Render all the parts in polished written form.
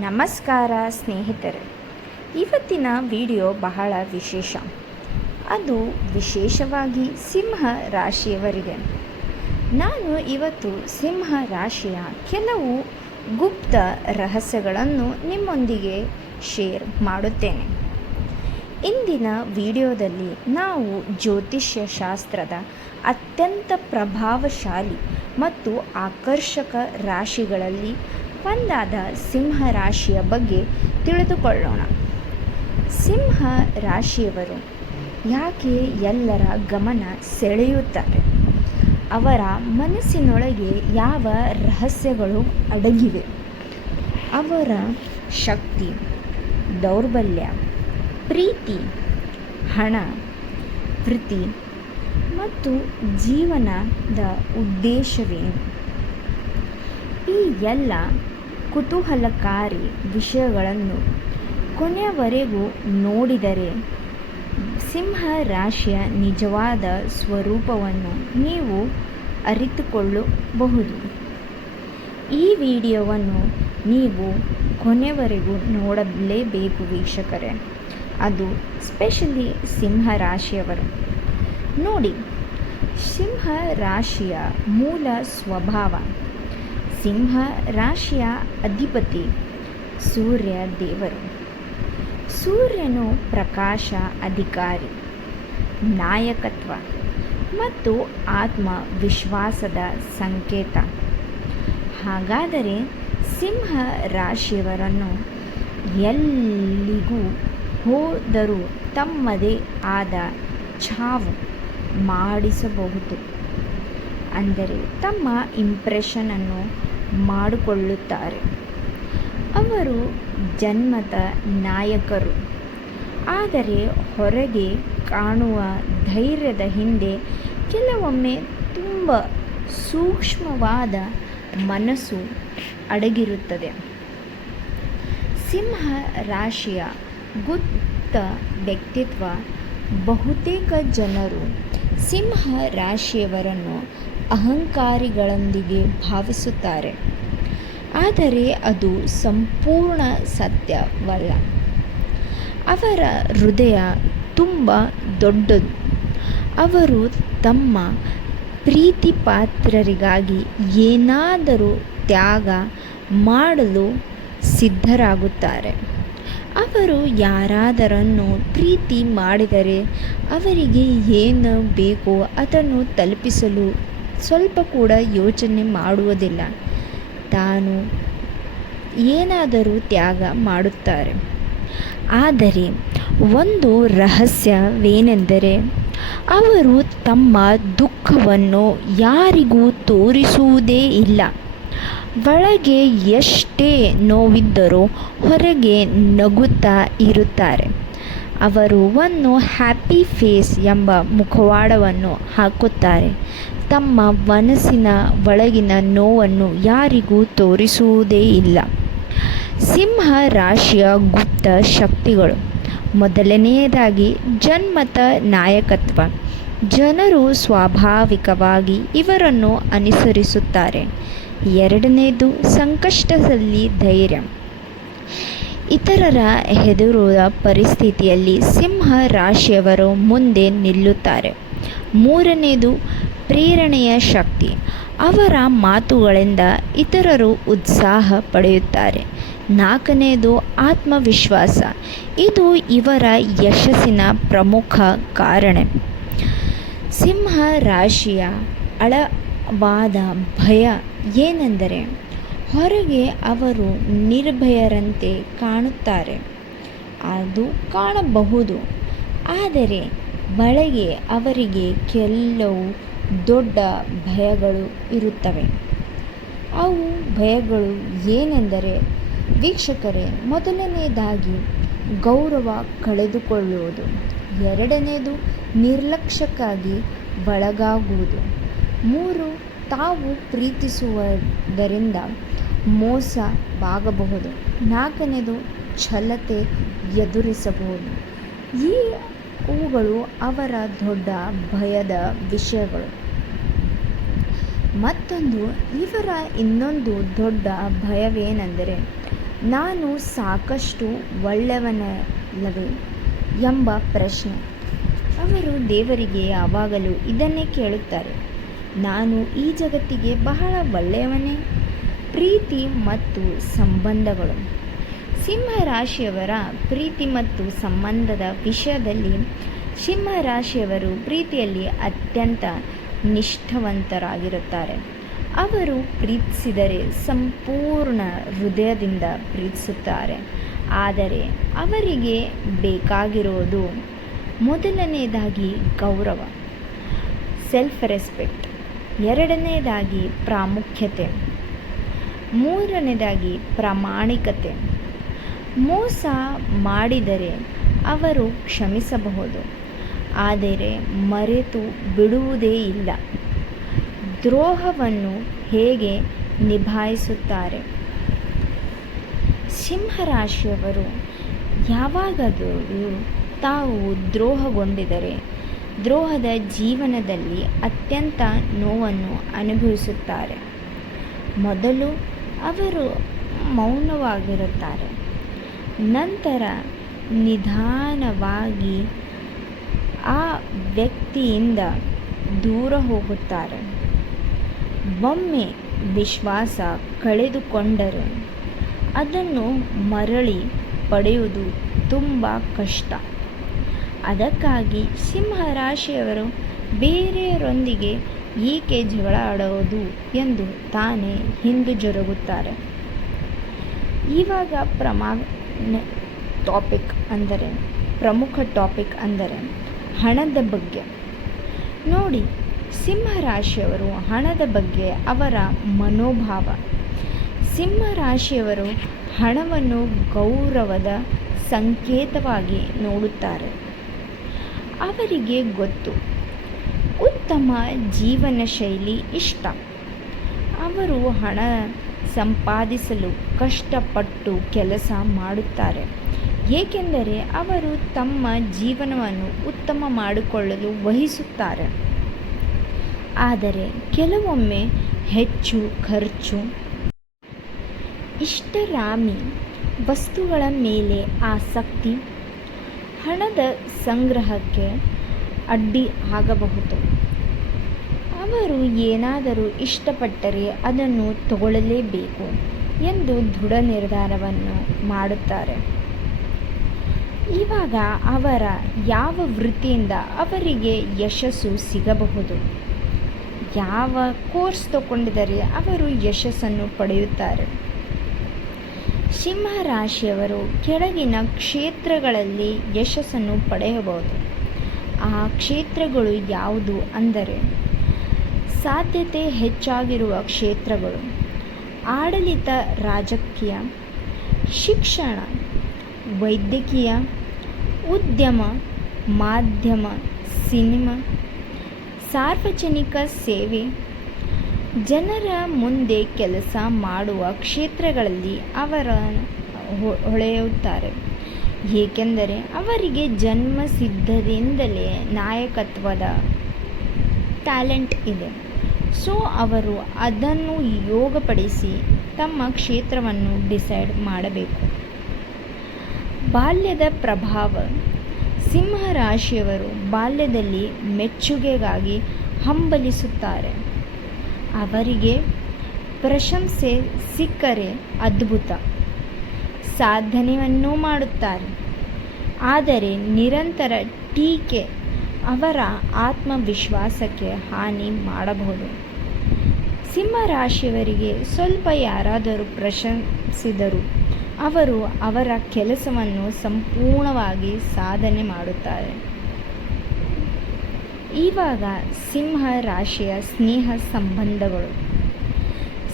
ನಮಸ್ಕಾರ ಸ್ನೇಹಿತರೆ, ಇವತ್ತಿನ ವಿಡಿಯೋ ಬಹಳ ವಿಶೇಷ. ಅದು ವಿಶೇಷವಾಗಿ ಸಿಂಹ ರಾಶಿಯವರಿಗೆ. ನಾನು ಇವತ್ತು ಸಿಂಹ ರಾಶಿಯ ಕೆಲವು ಗುಪ್ತ ರಹಸ್ಯಗಳನ್ನು ನಿಮ್ಮೊಂದಿಗೆ ಶೇರ್ ಮಾಡುತ್ತೇನೆ. ಇಂದಿನ ವಿಡಿಯೋದಲ್ಲಿ ನಾವು ಜ್ಯೋತಿಷ್ಯ ಶಾಸ್ತ್ರದ ಅತ್ಯಂತ ಪ್ರಭಾವಶಾಲಿ ಮತ್ತು ಆಕರ್ಷಕ ರಾಶಿಗಳಲ್ಲಿ ಒಂದಾದ ಸಿಂಹ ರಾಶಿಯ ಬಗ್ಗೆ ತಿಳಿದುಕೊಳ್ಳೋಣ. ಸಿಂಹ ರಾಶಿಯವರು ಯಾಕೆ ಎಲ್ಲರ ಗಮನ ಸೆಳೆಯುತ್ತಾರೆ? ಅವರ ಮನಸ್ಸಿನೊಳಗೆ ಯಾವ ರಹಸ್ಯಗಳು ಅಡಗಿವೆ? ಅವರ ಶಕ್ತಿ, ದೌರ್ಬಲ್ಯ, ಪ್ರೀತಿ, ಹಣ, ವೃತ್ತಿ ಮತ್ತು ಜೀವನದ ಉದ್ದೇಶವೇನು? ಈ ಎಲ್ಲ ಕುತೂಹಲಕಾರಿ ವಿಷಯಗಳನ್ನು ಕೊನೆಯವರೆಗೂ ನೋಡಿದರೆ ಸಿಂಹ ರಾಶಿಯ ನಿಜವಾದ ಸ್ವರೂಪವನ್ನು ನೀವು ಅರಿತುಕೊಳ್ಳಬಹುದು. ಈ ವಿಡಿಯೋವನ್ನು ನೀವು ಕೊನೆಯವರೆಗೂ ನೋಡಲೇಬೇಕು ವೀಕ್ಷಕರೇ, ಅದು ಸ್ಪೆಷಲಿ ಸಿಂಹ ರಾಶಿಯವರು. ನೋಡಿ, ಸಿಂಹ ರಾಶಿಯ ಮೂಲ ಸ್ವಭಾವ. ಸಿಂಹ ರಾಶಿಯ ಅಧಿಪತಿ ಸೂರ್ಯ ದೇವರು. ಸೂರ್ಯನು ಪ್ರಕಾಶ, ಅಧಿಕಾರಿ, ನಾಯಕತ್ವ ಮತ್ತು ಆತ್ಮವಿಶ್ವಾಸದ ಸಂಕೇತ. ಹಾಗಾದರೆ ಸಿಂಹ ರಾಶಿಯವರನ್ನು ಎಲ್ಲಿಗೂ ಹೋದರೂ ತಮ್ಮದೇ ಆದ ಛಾವು ಮಾಡಿಸಬಹುದು. ಅಂದರೆ ತಮ್ಮ ಇಂಪ್ರೆಷನನ್ನು ಮಾಡಿಕೊಳ್ಳುತ್ತಾರೆ. ಅವರು ಜನ್ಮದ ನಾಯಕರು. ಆದರೆ ಹೊರಗೆ ಕಾಣುವ ಧೈರ್ಯದ ಹಿಂದೆ ಕೆಲವೊಮ್ಮೆ ತುಂಬ ಸೂಕ್ಷ್ಮವಾದ ಮನಸ್ಸು ಅಡಗಿರುತ್ತದೆ. ಸಿಂಹ ರಾಶಿಯ ಗುಪ್ತ ವ್ಯಕ್ತಿತ್ವ. ಬಹುತೇಕ ಜನರು ಸಿಂಹ ರಾಶಿಯವರನ್ನು ಅಹಂಕಾರಿಗಳೆಂದಿಗೆ ಭಾವಿಸುತ್ತಾರೆ. ಆದರೆ ಅದು ಸಂಪೂರ್ಣ ಸತ್ಯವಲ್ಲ. ಅವರ ಹೃದಯ ತುಂಬ ದೊಡ್ಡದು. ಅವರು ತಮ್ಮ ಪ್ರೀತಿಪಾತ್ರರಿಗಾಗಿ ಏನಾದರೂ ತ್ಯಾಗ ಮಾಡಲು ಸಿದ್ಧರಾಗುತ್ತಾರೆ. ಅವರು ಯಾರಾದರನ್ನು ಪ್ರೀತಿ ಮಾಡಿದರೆ ಅವರಿಗೆ ಏನು ಬೇಕೋ ಅದನ್ನು ತಲುಪಿಸಲು ಸ್ವಲ್ಪ ಕೂಡ ಯೋಚನೆ ಮಾಡುವುದಿಲ್ಲ. ತಾನು ಏನಾದರೂ ತ್ಯಾಗ ಮಾಡುತ್ತಾರೆ. ಆದರೆ ಒಂದು ರಹಸ್ಯವೇನೆಂದರೆ ಅವರು ತಮ್ಮ ದುಃಖವನ್ನು ಯಾರಿಗೂ ತೋರಿಸುವುದೇ ಇಲ್ಲ. ಒಳಗೆ ಎಷ್ಟೇ ನೋವಿದ್ದರೂ ಹೊರಗೆ ನಗುತ್ತಾ ಇರುತ್ತಾರೆ. ಅವರು ಒಂದು ಹ್ಯಾಪಿ ಫೇಸ್ ಎಂಬ ಮುಖವಾಡವನ್ನು ಹಾಕುತ್ತಾರೆ. ತಮ್ಮ ಮನಸ್ಸಿನ ಒಳಗಿನ ನೋವನ್ನು ಯಾರಿಗೂ ತೋರಿಸುವುದೇ ಇಲ್ಲ. ಸಿಂಹ ರಾಶಿಯ ಗುಪ್ತ ಶಕ್ತಿಗಳು. ಮೊದಲನೆಯದಾಗಿ ಜನ್ಮದ ನಾಯಕತ್ವ. ಜನರು ಸ್ವಾಭಾವಿಕವಾಗಿ ಇವರನ್ನು ಅನುಸರಿಸುತ್ತಾರೆ. ಎರಡನೇದು ಸಂಕಷ್ಟದಲ್ಲಿ ಧೈರ್ಯ. ಇತರರ ಹೆದರುವ ಪರಿಸ್ಥಿತಿಯಲ್ಲಿ ಸಿಂಹ ರಾಶಿಯವರು ಮುಂದೆ ನಿಲ್ಲುತ್ತಾರೆ. ಮೂರನೇದು ಪ್ರೇರಣೆಯ ಶಕ್ತಿ. ಅವರ ಮಾತುಗಳಿಂದ ಇತರರು ಉತ್ಸಾಹ ಪಡೆಯುತ್ತಾರೆ. ನಾಲ್ಕನೇದು ಆತ್ಮವಿಶ್ವಾಸ. ಇದು ಇವರ ಯಶಸ್ಸಿನ ಪ್ರಮುಖ ಕಾರಣ. ಸಿಂಹ ರಾಶಿಯ ಆಳವಾದ ಭಯ ಏನೆಂದರೆ ಹೊರಗೆ ಅವರು ನಿರ್ಭಯರಂತೆ ಕಾಣುತ್ತಾರೆ. ಅದು ಕಾಣಬಹುದು. ಆದರೆ ಒಳಗೆ ಅವರಿಗೆ ಕೆಲವು ದೊಡ್ಡ ಭಯಗಳು ಇರುತ್ತವೆ. ಅವು ಭಯಗಳು ಏನೆಂದರೆ ವೀಕ್ಷಕರೇ, ಮೊದಲನೆಯದಾಗಿ ಗೌರವ ಕಳೆದುಕೊಳ್ಳುವುದು. ಎರಡನೇದು ನಿರ್ಲಕ್ಷ್ಯಕ್ಕಾಗಿ ಒಳಗಾಗುವುದು. ಮೂರು, ತಾವು ಪ್ರೀತಿಸುವುದರಿಂದ ಮೋಸವಾಗಬಹುದು. ನಾಲ್ಕನೇದು ಛಲತೆ ಎದುರಿಸಬಹುದು. ಇವುಗಳು ಅವರ ದೊಡ್ಡ ಭಯದ ವಿಷಯಗಳು. ಮತ್ತೊಂದು ಇವರ ಇನ್ನೊಂದು ದೊಡ್ಡ ಭಯವೇನೆಂದರೆ ನಾನು ಸಾಕಷ್ಟು ಒಳ್ಳೆಯವನಲ್ಲವೇ ಎಂಬ ಪ್ರಶ್ನೆ. ಅವರು ದೇವರಿಗೆ ಯಾವಾಗಲೂ ಇದನ್ನೇ ಕೇಳುತ್ತಾರೆ. ನಾನು ಈ ಜಗತ್ತಿಗೆ ಬಹಳ ಒಳ್ಳೆಯವನೇ? ಪ್ರೀತಿ ಮತ್ತು ಸಂಬಂಧಗಳು. ಸಿಂಹರಾಶಿಯವರ ಪ್ರೀತಿ ಮತ್ತು ಸಂಬಂಧದ ವಿಷಯದಲ್ಲಿ ಸಿಂಹರಾಶಿಯವರು ಪ್ರೀತಿಯಲ್ಲಿ ಅತ್ಯಂತ ನಿಷ್ಠಾವಂತರಾಗಿರುತ್ತಾರೆ. ಅವರು ಪ್ರೀತಿಸಿದರೆ ಸಂಪೂರ್ಣ ಹೃದಯದಿಂದ ಪ್ರೀತಿಸುತ್ತಾರೆ. ಆದರೆ ಅವರಿಗೆ ಬೇಕಾಗಿರೋದು ಮೊದಲನೆಯದಾಗಿ ಗೌರವ, ಸೆಲ್ಫ್ ರೆಸ್ಪೆಕ್ಟ್, ಎರಡನೆಯದಾಗಿ ಪ್ರಾಮುಖ್ಯತೆ, ಮೂರನೇದಾಗಿ ಪ್ರಾಮಾಣಿಕತೆ. ಮೋಸ ಮಾಡಿದರೆ ಅವರು ಕ್ಷಮಿಸಬಹುದು, ಆದರೆ ಮರೆತು ಬಿಡುವುದೇ ಇಲ್ಲ. ದ್ರೋಹವನ್ನು ಹೇಗೆ ನಿಭಾಯಿಸುತ್ತಾರೆ? ಸಿಂಹರಾಶಿಯವರು ಯಾವಾಗಾದರೂ ತಾವು ದ್ರೋಹಗೊಂಡಿದ್ದರೆ ದ್ರೋಹದ ಜೀವನದಲ್ಲಿ ಅತ್ಯಂತ ನೋವನ್ನು ಅನುಭವಿಸುತ್ತಾರೆ. ಮೊದಲು ಅವರು ಮೌನವಾಗಿರುತ್ತಾರೆ, ನಂತರ ನಿಧಾನವಾಗಿ ಆ ವ್ಯಕ್ತಿಯಿಂದ ದೂರ ಹೋಗುತ್ತಾರೆ. ಒಮ್ಮೆ ವಿಶ್ವಾಸ ಕಳೆದುಕೊಂಡರೆ ಅದನ್ನು ಮರಳಿ ಪಡೆಯುವುದು ತುಂಬ ಕಷ್ಟ. ಅದಕ್ಕಾಗಿ ಸಿಂಹರಾಶಿಯವರು ಬೇರೆಯವರೊಂದಿಗೆ ಏಕೆ ಜಗಳ ಆಡೋದು ಎಂದು ತಾನೇ ಹಿಂದೆ ಜರುಗುತ್ತಾರೆ. ಇವಾಗ ಪ್ರಮುಖ ಟಾಪಿಕ್ ಅಂದರೆ ಹಣದ ಬಗ್ಗೆ ನೋಡಿ. ಸಿಂಹರಾಶಿಯವರು ಹಣದ ಬಗ್ಗೆ ಅವರ ಮನೋಭಾವ. ಸಿಂಹರಾಶಿಯವರು ಹಣವನ್ನು ಗೌರವದ ಸಂಕೇತವಾಗಿ ನೋಡುತ್ತಾರೆ. ಅವರಿಗೆ ಗೊತ್ತು, ಉತ್ತಮ ಜೀವನ ಶೈಲಿ ಇಷ್ಟ. ಅವರು ಹಣ ಸಂಪಾದಿಸಲು ಕಷ್ಟಪಟ್ಟು ಕೆಲಸ ಮಾಡುತ್ತಾರೆ, ಏಕೆಂದರೆ ಅವರು ತಮ್ಮ ಜೀವನವನ್ನು ಉತ್ತಮ ಮಾಡಿಕೊಳ್ಳಲು ಬಯಸುತ್ತಾರೆ. ಆದರೆ ಕೆಲವೊಮ್ಮೆ ಹೆಚ್ಚು ಖರ್ಚು, ಇಷ್ಟರಾಮಿ ವಸ್ತುಗಳ ಮೇಲೆ ಆಸಕ್ತಿ ಹಣದ ಸಂಗ್ರಹಕ್ಕೆ ಅಡ್ಡಿ ಆಗಬಹುದು. ಅವರು ಏನಾದರೂ ಇಷ್ಟಪಟ್ಟರೆ ಅದನ್ನು ತಗೊಳ್ಳಲೇಬೇಕು ಎಂದು ದೃಢ ನಿರ್ಧಾರವನ್ನು ಮಾಡುತ್ತಾರೆ. ಇವಾಗ ಅವರ ಯಾವ ವೃತ್ತಿಯಿಂದ ಅವರಿಗೆ ಯಶಸ್ಸು ಸಿಗಬಹುದು, ಯಾವ ಕೋರ್ಸ್ ತಗೊಂಡಿದ್ದರೆ ಅವರು ಯಶಸ್ಸನ್ನು ಪಡೆಯುತ್ತಾರೆ. ಸಿಂಹರಾಶಿಯವರು ಕೆಳಗಿನ ಕ್ಷೇತ್ರಗಳಲ್ಲಿ ಯಶಸ್ಸನ್ನು ಪಡೆಯಬಹುದು. ಆ ಕ್ಷೇತ್ರಗಳು ಯಾವುದು ಅಂದರೆ ಸಾಧ್ಯತೆ ಹೆಚ್ಚಾಗಿರುವ ಕ್ಷೇತ್ರಗಳು: ಆಡಳಿತ, ರಾಜಕೀಯ, ಶಿಕ್ಷಣ, ವೈದ್ಯಕೀಯ, ಉದ್ಯಮ, ಮಾಧ್ಯಮ, ಸಿನಿಮಾ, ಸಾರ್ವಜನಿಕ ಸೇವೆ. ಜನರ ಮುಂದೆ ಕೆಲಸ ಮಾಡುವ ಕ್ಷೇತ್ರಗಳಲ್ಲಿ ಅವರು ಹೊಳೆಯುತ್ತಾರೆ, ಏಕೆಂದರೆ ಅವರಿಗೆ ಜನ್ಮಸಿದ್ಧದಿಂದಲೇ ನಾಯಕತ್ವದ ಟ್ಯಾಲೆಂಟ್ ಇದೆ. ಸೊ ಅವರು ಅದನ್ನು ಯೋಗಪಡಿಸಿ ತಮ್ಮ ಕ್ಷೇತ್ರವನ್ನು ಡಿಸೈಡ್ ಮಾಡಬೇಕು. ಬಾಲ್ಯದ ಪ್ರಭಾವ. ಸಿಂಹರಾಶಿಯವರು ಬಾಲ್ಯದಲ್ಲಿ ಮೆಚ್ಚುಗೆಗಾಗಿ ಹಂಬಲಿಸುತ್ತಾರೆ. ಅವರಿಗೆ ಪ್ರಶಂಸೆ ಸಿಕ್ಕರೆ ಅದ್ಭುತ ಸಾಧನೆಯನ್ನು ಮಾಡುತ್ತಾರೆ, ಆದರೆ ನಿರಂತರ ಟೀಕೆ ಅವರ ಆತ್ಮವಿಶ್ವಾಸಕ್ಕೆ ಹಾನಿ ಮಾಡಬಹುದು. ಸಿಂಹರಾಶಿಯವರಿಗೆ ಸ್ವಲ್ಪ ಯಾರಾದರೂ ಪ್ರಶಂಸಿದರೂ ಅವರು ಅವರ ಕೆಲಸವನ್ನು ಸಂಪೂರ್ಣವಾಗಿ ಸಾಧನೆ ಮಾಡುತ್ತಾರೆ. ಇವಾಗ ಸಿಂಹ ರಾಶಿಯ ಸ್ನೇಹ ಸಂಬಂಧಗಳು.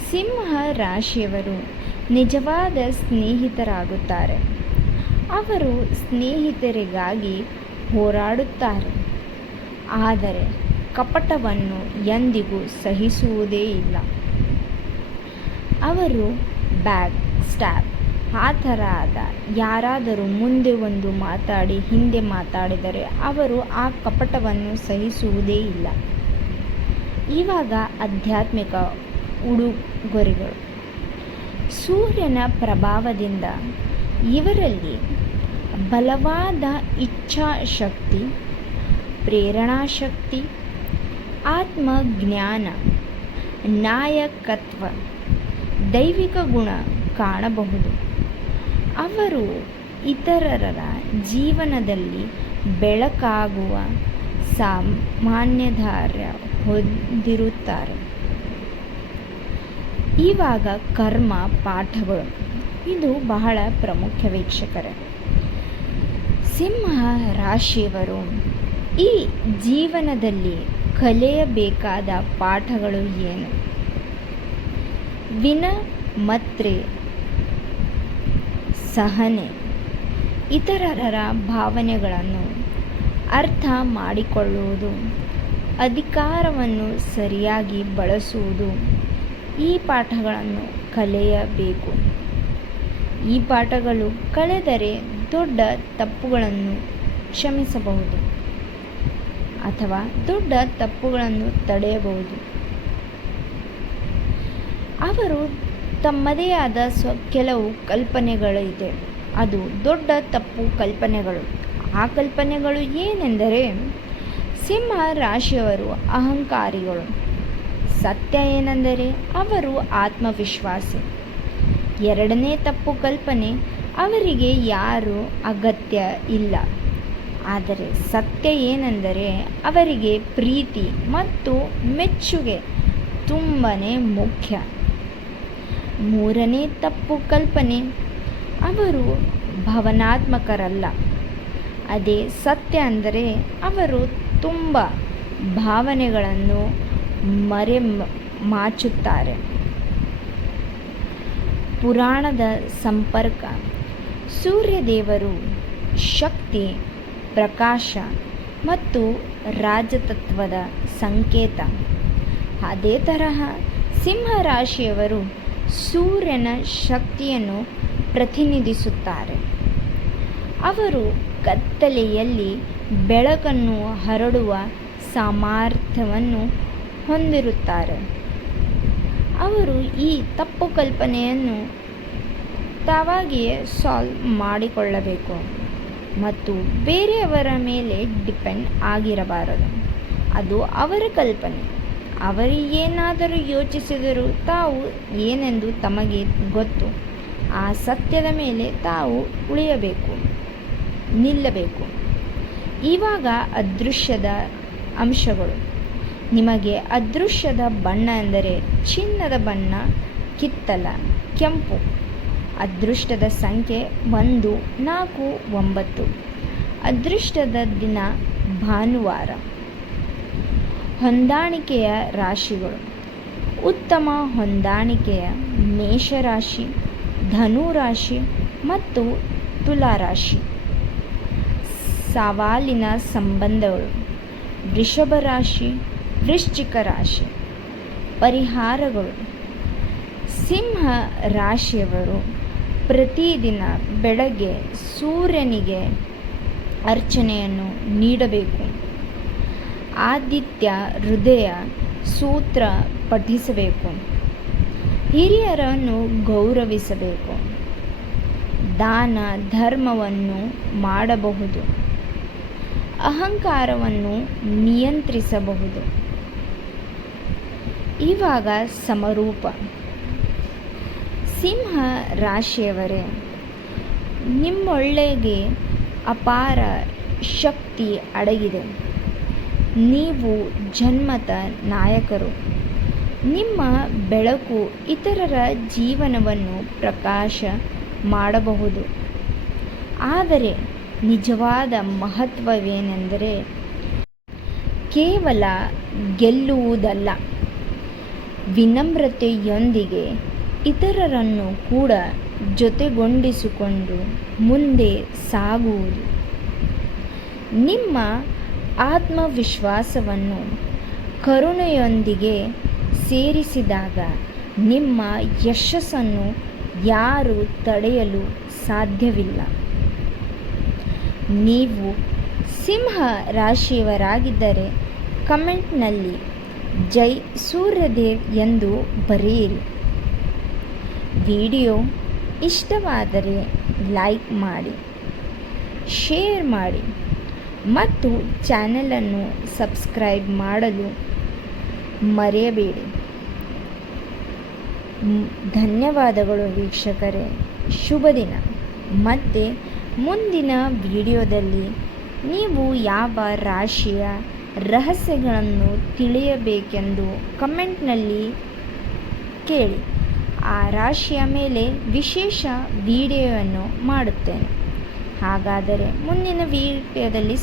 ಸಿಂಹ ರಾಶಿಯವರು ನಿಜವಾದ ಸ್ನೇಹಿತರಾಗುತ್ತಾರೆ. ಅವರು ಸ್ನೇಹಿತರಿಗಾಗಿ ಹೋರಾಡುತ್ತಾರೆ, ಆದರೆ ಕಪಟವನ್ನು ಎಂದಿಗೂ ಸಹಿಸುವುದೇ ಇಲ್ಲ. ಅವರು ಬ್ಯಾಕ್ ಸ್ಟ್ಯಾಬ್ ಆ ಥರದ ಯಾರಾದರೂ ಮುಂದೆ ಒಂದು ಮಾತಾಡಿ ಹಿಂದೆ ಮಾತಾಡಿದರೆ ಅವರು ಆ ಕಪಟವನ್ನು ಸಹಿಸುವುದೇ ಇಲ್ಲ. ಇವಾಗ ಆಧ್ಯಾತ್ಮಿಕ ಉಡುಗೊರೆಗಳು. ಸೂರ್ಯನ ಪ್ರಭಾವದಿಂದ ಇವರಲ್ಲಿ ಬಲವಾದ ಇಚ್ಛಾಶಕ್ತಿ, ಪ್ರೇರಣಾಶಕ್ತಿ, ಆತ್ಮಜ್ಞಾನ, ನಾಯಕತ್ವ, ದೈವಿಕ ಗುಣ ಕಾಣಬಹುದು. ಅವರು ಇತರರ ಜೀವನದಲ್ಲಿ ಬೆಳಕಾಗುವ ಸಾಮಾನ್ಯಧಾರ್ಯ ಹೊಂದಿರುತ್ತಾರೆ. ಇವಾಗ ಕರ್ಮ ಪಾಠಗಳು, ಇದು ಬಹಳ ಪ್ರಮುಖ ವೀಕ್ಷಕರೇ. ಸಿಂಹ ರಾಶಿಯವರು ಈ ಜೀವನದಲ್ಲಿ ಕಲಿಯಬೇಕಾದ ಪಾಠಗಳು ಏನು? ವಿನಮ್ರತೆ, ಸಹನೆ, ಇತರರ ಭಾವನೆಗಳನ್ನು ಅರ್ಥ ಮಾಡಿಕೊಳ್ಳುವುದು, ಅಧಿಕಾರವನ್ನು ಸರಿಯಾಗಿ ಬಳಸುವುದು, ಈ ಪಾಠಗಳನ್ನು ಕಲಿಯಬೇಕು. ಈ ಪಾಠಗಳು ಕಳೆದರೆ ದೊಡ್ಡ ತಪ್ಪುಗಳನ್ನು ಕ್ಷಮಿಸಬಹುದು ಅಥವಾ ದೊಡ್ಡ ತಪ್ಪುಗಳನ್ನು ತಡೆಯಬಹುದು. ಅವರು ತಮ್ಮದೇ ಆದ ಕೆಲವು ಕಲ್ಪನೆಗಳಿದೆ, ಅದು ದೊಡ್ಡ ತಪ್ಪು ಕಲ್ಪನೆಗಳು. ಆ ಕಲ್ಪನೆಗಳು ಏನೆಂದರೆ, ಸಿಂಹ ರಾಶಿಯವರು ಅಹಂಕಾರಿಗಳು. ಸತ್ಯ ಏನೆಂದರೆ ಅವರು ಆತ್ಮವಿಶ್ವಾಸಿ. ಎರಡನೇ ತಪ್ಪು ಕಲ್ಪನೆ, ಅವರಿಗೆ ಯಾರೂ ಅಗತ್ಯ ಇಲ್ಲ. ಆದರೆ ಸತ್ಯ ಏನೆಂದರೆ ಅವರಿಗೆ ಪ್ರೀತಿ ಮತ್ತು ಮೆಚ್ಚುಗೆ ತುಂಬಾ ಮುಖ್ಯ. ಮೂರನೇ ತಪ್ಪು ಕಲ್ಪನೆ, ಅವರು ಭಾವನಾತ್ಮಕರಲ್ಲ. ಅದೇ ಸತ್ಯ ಅಂದರೆ ಅವರು ತುಂಬ ಭಾವನೆಗಳನ್ನು ಮರೆಮಾಚುತ್ತಾರೆ. ಪುರಾಣದ ಸಂಪರ್ಕ, ಸೂರ್ಯದೇವರು ಶಕ್ತಿ, ಪ್ರಕಾಶ ಮತ್ತು ರಾಜತತ್ವದ ಸಂಕೇತ. ಅದೇ ತರಹ ಸಿಂಹ ರಾಶಿಯವರು ಸೂರ್ಯನ ಶಕ್ತಿಯನ್ನು ಪ್ರತಿನಿಧಿಸುತ್ತಾರೆ. ಅವರು ಕತ್ತಲೆಯಲ್ಲಿ ಬೆಳಕನ್ನು ಹರಡುವ ಸಾಮರ್ಥ್ಯವನ್ನು ಹೊಂದಿರುತ್ತಾರೆ. ಅವರು ಈ ತಪ್ಪು ಕಲ್ಪನೆಯನ್ನು ತಾವಾಗಿಯೇ ಸಾಲ್ವ್ ಮಾಡಿಕೊಳ್ಳಬೇಕು ಮತ್ತು ಬೇರೆಯವರ ಮೇಲೆ ಡಿಪೆಂಡ್ ಆಗಿರಬಾರದು. ಅದು ಅವರ ಕಲ್ಪನೆ. ಅವರು ಏನಾದರೂ ಯೋಚಿಸಿದರೂ ತಾವು ಏನೆಂದು ತಮಗೆ ಗೊತ್ತು. ಆ ಸತ್ಯದ ಮೇಲೆ ತಾವು ಉಳಿಯಬೇಕು, ನಿಲ್ಲಬೇಕು. ಇವಾಗ ಅದೃಶ್ಯದ ಅಂಶಗಳು. ನಿಮಗೆ ಅದೃಶ್ಯದ ಬಣ್ಣ ಎಂದರೆ ಚಿನ್ನದ ಬಣ್ಣ, ಕಿತ್ತಲ, ಕೆಂಪು. ಅದೃಷ್ಟದ ಸಂಖ್ಯೆ 1, 4, 9. ಅದೃಷ್ಟದ ದಿನ ಭಾನುವಾರ. ಹೊಂದಾಣಿಕೆಯ ರಾಶಿಗಳು. ಉತ್ತಮ ಹೊಂದಾಣಿಕೆಯ ಮೇಷರಾಶಿ, ಧನುರಾಶಿ ಮತ್ತು ತುಲಾರಾಶಿ. ಸವಾಲಿನ ಸಂಬಂಧಗಳು ವೃಷಭ ರಾಶಿ, ವೃಶ್ಚಿಕ ರಾಶಿ. ಪರಿಹಾರಗಳು, ಸಿಂಹ ರಾಶಿಯವರು ಪ್ರತಿದಿನ ಬೆಳಗ್ಗೆ ಸೂರ್ಯನಿಗೆ ಅರ್ಚನೆಯನ್ನು ನೀಡಬೇಕು. ಆದಿತ್ಯ ಹೃದಯ ಸೂತ್ರ ಪಠಿಸಬೇಕು. ಹಿರಿಯರನ್ನು ಗೌರವಿಸಬೇಕು. ದಾನ ಧರ್ಮವನ್ನು ಮಾಡಬಹುದು. ಅಹಂಕಾರವನ್ನು ನಿಯಂತ್ರಿಸಬಹುದು. ಇವಾಗ ಸಮರೂಪ. ಸಿಂಹ ರಾಶಿಯವರೇ, ನಿಮ್ಮೊಳಗೆ ಅಪಾರ ಶಕ್ತಿ ಅಡಗಿದೆ. ನೀವು ಜನ್ಮತ ನಾಯಕರು. ನಿಮ್ಮ ಬೆಳಕು ಇತರರ ಜೀವನವನ್ನು ಪ್ರಕಾಶ ಮಾಡಬಹುದು. ಆದರೆ ನಿಜವಾದ ಮಹತ್ವವೇನೆಂದರೆ ಕೇವಲ ಗೆಲ್ಲುವುದಲ್ಲ, ವಿನಮ್ರತೆಯೊಂದಿಗೆ ಇತರರನ್ನು ಕೂಡ ಜೊತೆಗೊಂಡಿಸಿಕೊಂಡು ಮುಂದೆ ಸಾಗುವುದು. ನಿಮ್ಮ ಆತ್ಮವಿಶ್ವಾಸವನ್ನು ಕರುಣೆಯೊಂದಿಗೆ ಸೇರಿಸಿದಾಗ ನಿಮ್ಮ ಯಶಸ್ಸನ್ನು ಯಾರೂ ತಡೆಯಲು ಸಾಧ್ಯವಿಲ್ಲ. ನೀವು ಸಿಂಹ ರಾಶಿಯವರಾಗಿದ್ದರೆ ಕಮೆಂಟ್ನಲ್ಲಿ ಜೈ ಸೂರ್ಯದೇವ್ ಎಂದು ಬರೆಯಿರಿ. ವಿಡಿಯೋ ಇಷ್ಟವಾದರೆ ಲೈಕ್ ಮಾಡಿ, ಶೇರ್ ಮಾಡಿ ಮತ್ತು ಚಾನೆಲನ್ನು ಸಬ್ಸ್ಕ್ರೈಬ್ ಮಾಡಲು ಮರೆಯಬೇಡಿ. ಧನ್ಯವಾದಗಳು ವೀಕ್ಷಕರೇ. ಶುಭ ದಿನ. ಮತ್ತು ಮುಂದಿನ ವಿಡಿಯೋದಲ್ಲಿ ನೀವು ಯಾವ ರಾಶಿಯ ರಹಸ್ಯಗಳನ್ನು ತಿಳಿಯಬೇಕೆಂದು ಕಮೆಂಟ್ನಲ್ಲಿ ಕೇಳಿ. ಆ ರಾಶಿಯ ಮೇಲೆ ವಿಶೇಷ ವಿಡಿಯೋವನ್ನು ಮಾಡುತ್ತೇನೆ. ಹಾಗಾದರೆ ಮುಂದಿನ ವಿಡಿಯೋದಲ್ಲಿ